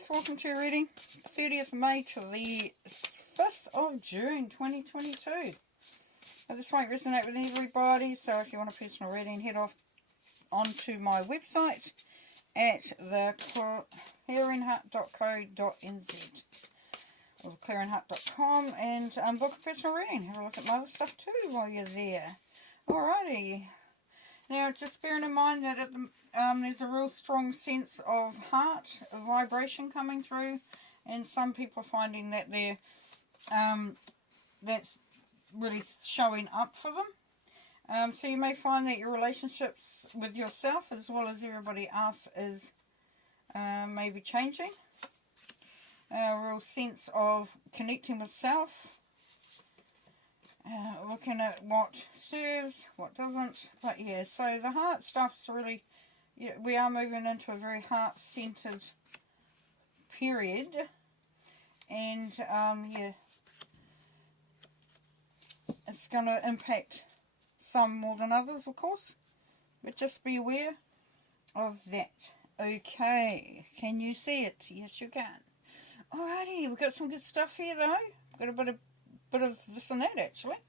Aries, welcome to your reading, 30th of May to the 5th of June 2022. Now, this won't resonate with everybody, so if you want a personal reading, head off onto my website at theclearingheart.co.nz or theclearingheart.com and book a personal reading. Have a look at my other stuff too while you're there. Alrighty. Now, just bearing in mind that there's a real strong sense of heart, a vibration coming through, and some people are finding that they're, that's really showing up for them. So you may find that your relationships with yourself as well as everybody else is maybe changing. A real sense of connecting with self. Looking at what serves, what doesn't, but yeah, so the heart stuff's really, yeah, we are moving into a very heart-centered period, and yeah, it's going to impact some more than others, of course, but just be aware of that. Okay, can you see it? Yes, you can. Alrighty, we've got some good stuff here though. Got a bit of this and that actually.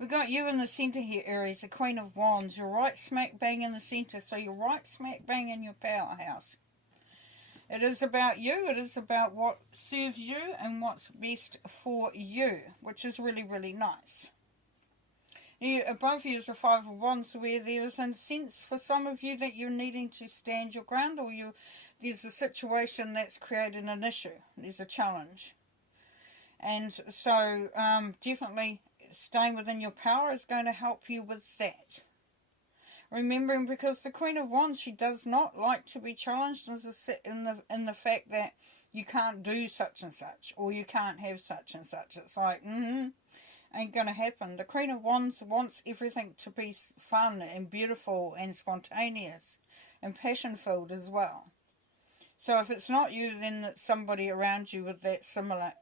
We've got you in the centre here, Aries, the Queen of Wands. You're right smack bang in the centre, so you're right smack bang in your powerhouse. It is about you, it is about what serves you and what's best for you, which is really, really nice. Above you is the Five of Wands, where there is a sense for some of you that you're needing to stand your ground, or there's a situation that's created an issue, there's a challenge. And so definitely staying within your power is going to help you with that. Remembering, because the Queen of Wands, she does not like to be challenged in the fact that you can't do such and such, or you can't have such and such. It's like, ain't going to happen. The Queen of Wands wants everything to be fun and beautiful and spontaneous and passion-filled as well. So if it's not you, then it's somebody around you with that similar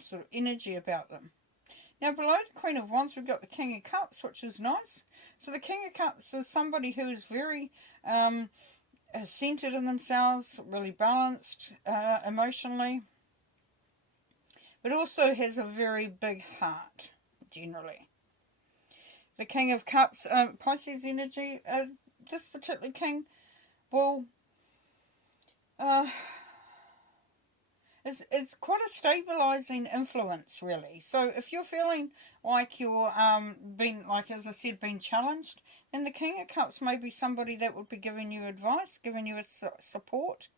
sort of energy about them. Now below the Queen of Wands, we've got the King of Cups, which is nice. So the King of Cups is somebody who is very centered in themselves, really balanced emotionally, but also has a very big heart, generally. The King of Cups, Pisces energy, this particular king will... It's quite a stabilizing influence, really. So if you're feeling like you're being, like as I said, being challenged, then the King of Cups may be somebody that would be giving you advice, giving you support.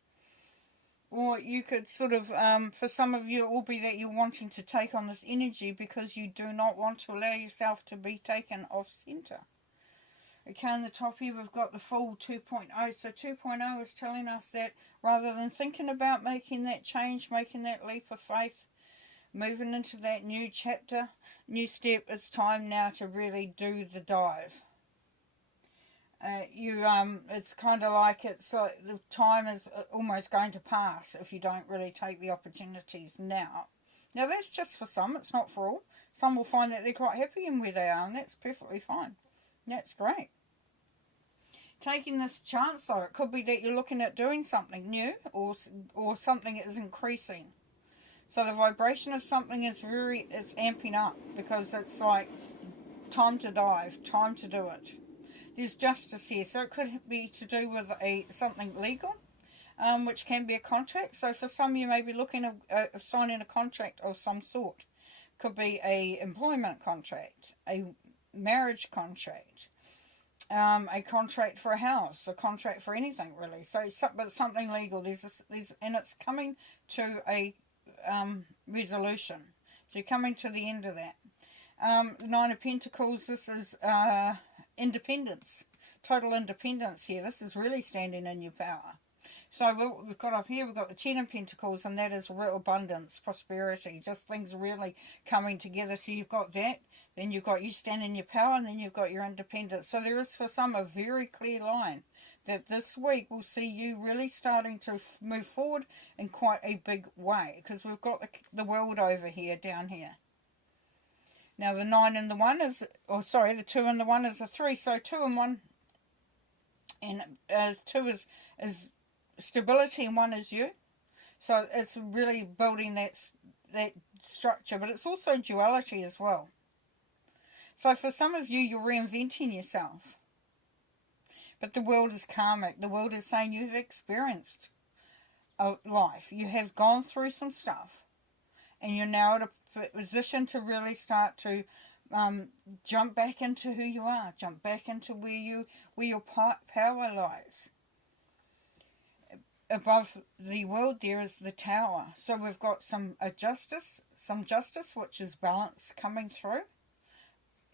Or you could sort of, for some of you, it will be that you're wanting to take on this energy because you do not want to allow yourself to be taken off center. Okay, on the top here we've got the Fool 2.0. So 2.0 is telling us that rather than thinking about making that change, making that leap of faith, moving into that new chapter, new step, it's time now to really do the dive. It's kind of like the time is almost going to pass if you don't really take the opportunities now. Now that's just for some, it's not for all. Some will find that they're quite happy in where they are, and that's perfectly fine. That's great. Taking this chance though, it could be that you're looking at doing something new or something that is increasing. So the vibration of something is it's amping up because it's like time to dive, time to do it. There's justice here, so it could be to do with something legal, which can be a contract. So for some you may be looking at signing a contract of some sort. Could be a employment contract, a marriage contract, a contract for a house, a contract for anything really. So, but something legal. And it's coming to a resolution. So you're coming to the end of that. Nine of Pentacles. This is independence, total independence here. This is really standing in your power. So what we've got up here, we've got the Ten of Pentacles, and that is real abundance, prosperity, just things really coming together. So you've got that, then you've got you standing in your power, and then you've got your independence. So there is for some a very clear line that this week we'll see you really starting to move forward in quite a big way, because we've got the world over here, down here. Now the 9 and the 1 is, the 2 and the 1 is a 3, so 2 and 1, and 2 is stability and 1 is you. So it's really building that structure, but it's also duality as well. So for some of you, you're reinventing yourself. But the world is karmic. The world is saying you've experienced a life. You have gone through some stuff. And you're now at a position to really start to jump back into who you are. Jump back into where your power lies. Above the world there is the tower. So we've got some justice, which is balance coming through.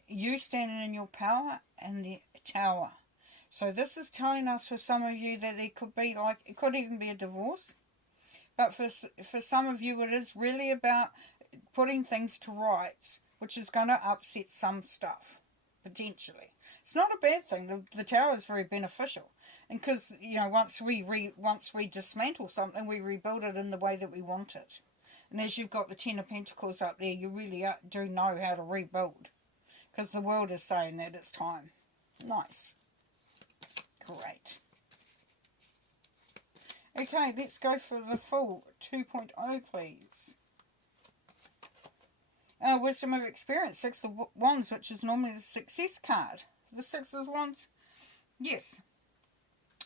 You standing in your power, and the tower. So this is telling us for some of you that there could be, like, it could even be a divorce. But for some of you, it is really about putting things to rights, which is going to upset some stuff, potentially. It's not a bad thing. The tower is very beneficial. And because, once we dismantle something, we rebuild it in the way that we want it. And as you've got the Ten of Pentacles up there, you really do know how to rebuild. Because the world is saying that it's time. Nice. Great. Okay, let's go for the full 2.0, please. Wisdom of Experience, Six of Wands, which is normally the success card. The Six of Wands, yes.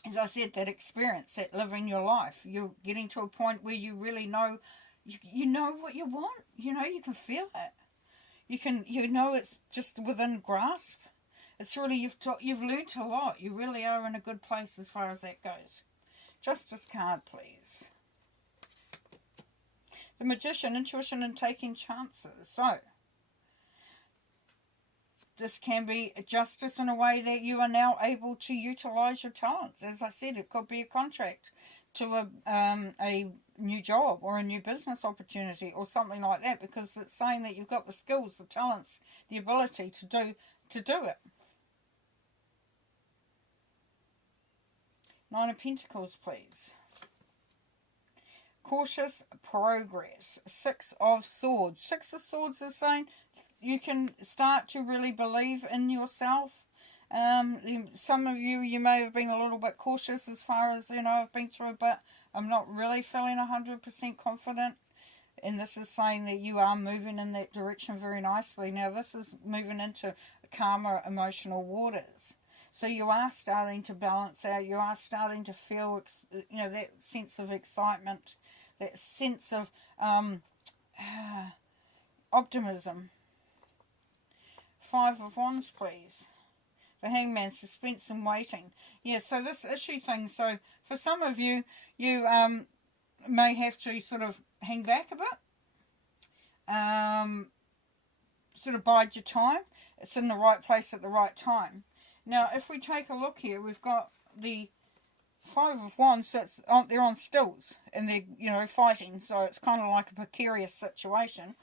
As I said, that experience, that living your life. You're getting to a point where you really know, you know what you want. You can feel it. It's just within grasp. It's really, you've learnt a lot. You really are in a good place as far as that goes. Justice card, please. The Magician, Intuition and Taking Chances. So, this can be justice in a way that you are now able to utilize your talents. As I said, it could be a contract to a new job or a new business opportunity or something like that, because it's saying that you've got the skills, the talents, the ability to do it. Nine of Pentacles, please. Cautious progress. Six of Swords. Six of Swords is saying you can start to really believe in yourself. Some of you may have been a little bit cautious as far as, I've been through a bit. I'm not really feeling 100% confident. And this is saying that you are moving in that direction very nicely. Now, this is moving into calmer emotional waters. So you are starting to balance out. You are starting to feel, that sense of excitement, that sense of optimism. Five of Wands, please. The Hangman, suspense and waiting. Yeah, so this issue thing. So for some of you, you may have to sort of hang back a bit. Sort of bide your time. It's in the right place at the right time. Now, if we take a look here, we've got the Five of Wands, so they're on stilts, and they're, fighting, so it's kind of like a precarious situation.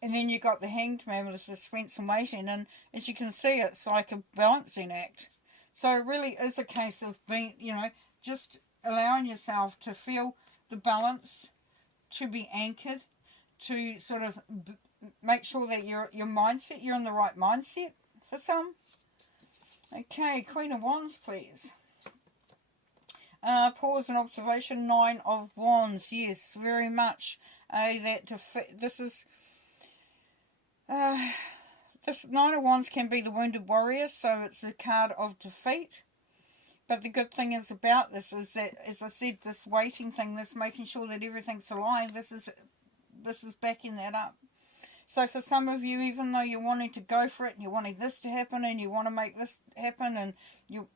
And then you've got the Hanged Man with the suspense and waiting, and as you can see, it's like a balancing act. So it really is a case of being, just allowing yourself to feel the balance, to be anchored, to sort of make sure that your mindset, you're in the right mindset for some. Okay, Queen of Wands, please. Pause and observation. Nine of Wands. Yes, very much. This Nine of Wands can be the wounded warrior, so it's the card of defeat. But the good thing is about this is that, as I said, this waiting thing, this making sure that everything's aligned, this is backing that up. So for some of you, even though you're wanting to go for it, and you're wanting this to happen, and you want to make this happen, and you're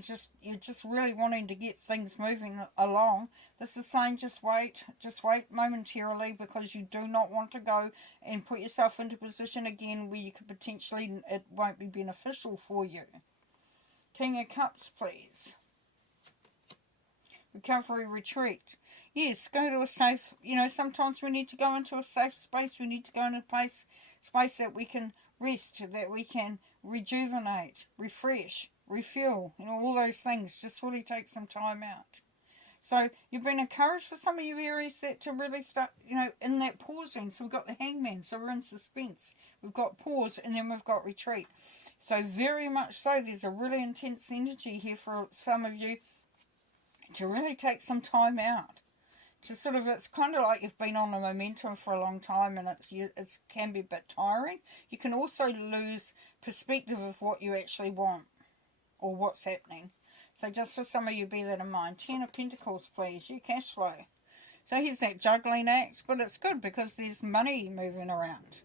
just really wanting to get things moving along, this is saying just wait momentarily, because you do not want to go and put yourself into a position again where you could potentially, it won't be beneficial for you. King of Cups, please. Recovery, retreat. Yes, go to a safe, sometimes we need to go into a safe space. We need to go into a space that we can rest, that we can rejuvenate, refresh, refuel, all those things. Just really take some time out. So you've been encouraged for some of you Aries that to really start, in that pausing. So we've got the Hangman, so we're in suspense. We've got pause, and then we've got retreat. So very much so, there's a really intense energy here for some of you to really take some time out. to sort of, it's kind of like you've been on a momentum for a long time, and it can be a bit tiring. You can also lose perspective of what you actually want or what's happening. So just for some of you, bear that in mind. 10 of Pentacles, please. Your cash flow. So here's that juggling act, but it's good because there's money moving around.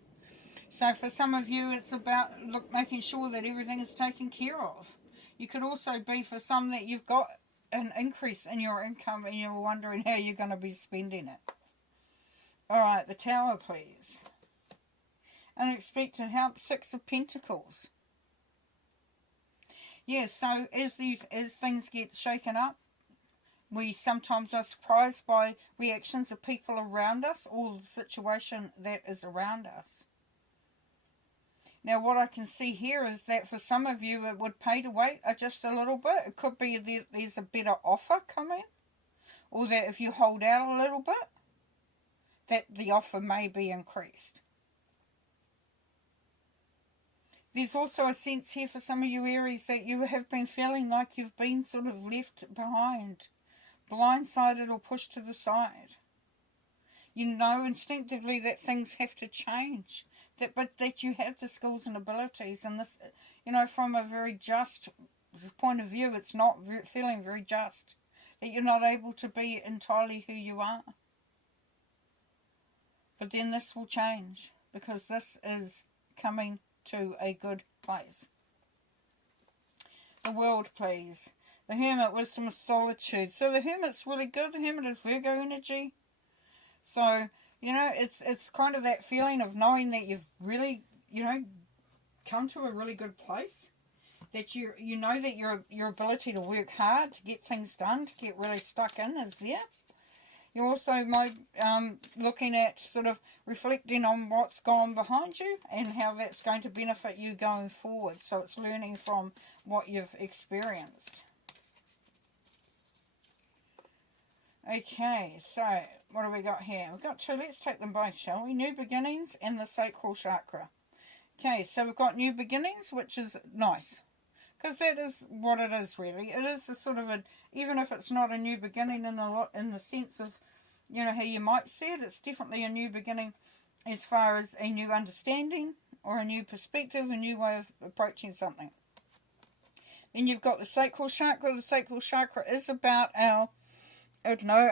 So for some of you, it's about making sure that everything is taken care of. You could also be for some that you've got an increase in your income and you're wondering how you're going to be spending it. Alright, the Tower, please. Unexpected help, 6 of Pentacles. Yes, so as things get shaken up, we sometimes are surprised by reactions of people around us or the situation that is around us. Now what I can see here is that for some of you it would pay to wait just a little bit. It could be that there's a better offer coming, or that if you hold out a little bit, that the offer may be increased. There's also a sense here for some of you Aries that you have been feeling like you've been sort of left behind, blindsided or pushed to the side. You know instinctively that things have to change, but that you have the skills and abilities, and this, you know, from a very just point of view, it's not feeling very just, that you're not able to be entirely who you are. But then this will change, because this is coming to a good place. The World, please. The Hermit, wisdom of solitude. So the Hermit's really good. The Hermit is Virgo energy. So, you know, it's kind of that feeling of knowing that you've really, you know, come to a really good place. That you know that your ability to work hard, to get things done, to get really stuck in is there. You also might looking at sort of reflecting on what's gone behind you and how that's going to benefit you going forward. So it's learning from what you've experienced. Okay, so what have we got here? We've got 2. Let's take them both, shall we? New beginnings and the Sacral Chakra. Okay, so we've got new beginnings, which is nice. Because that is what it is, really. It is a sort of a, even if it's not a new beginning in the sense of, you know, how you might see it, it's definitely a new beginning as far as a new understanding or a new perspective, a new way of approaching something. Then you've got the Sacral Chakra. The Sacral Chakra is about our, I don't know,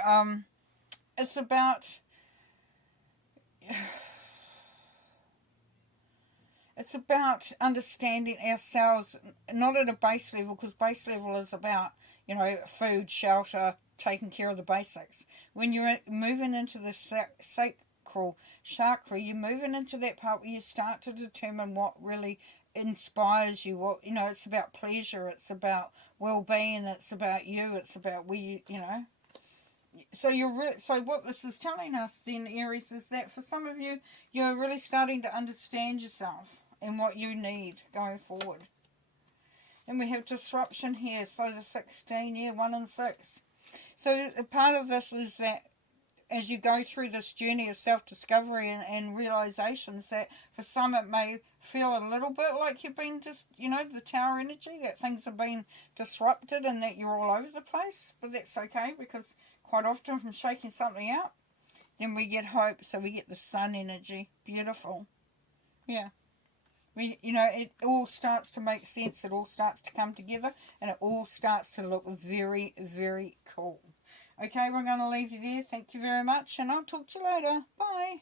it's about, it's about understanding ourselves, not at a base level, because base level is about, you know, food, shelter, taking care of the basics. When you're moving into the Sacral Chakra, you're moving into that part where you start to determine what really inspires you. What, you know, it's about pleasure, it's about well-being, it's about you, it's about where you know. So so what this is telling us then, Aries, is that for some of you, you're really starting to understand yourself and what you need going forward. And we have disruption here, so the 16, yeah, 1 and 6. So part of this is that as you go through this journey of self-discovery and realizations, that for some it may feel a little bit like you've been just, you know, the Tower energy, that things have been disrupted and that you're all over the place. But that's okay, because quite often from shaking something out, then we get hope, so we get the Sun energy. Beautiful. Yeah. You know, it all starts to make sense, it all starts to come together, and it all starts to look very, very cool. Okay, we're going to leave you there. Thank you very much, and I'll talk to you later. Bye.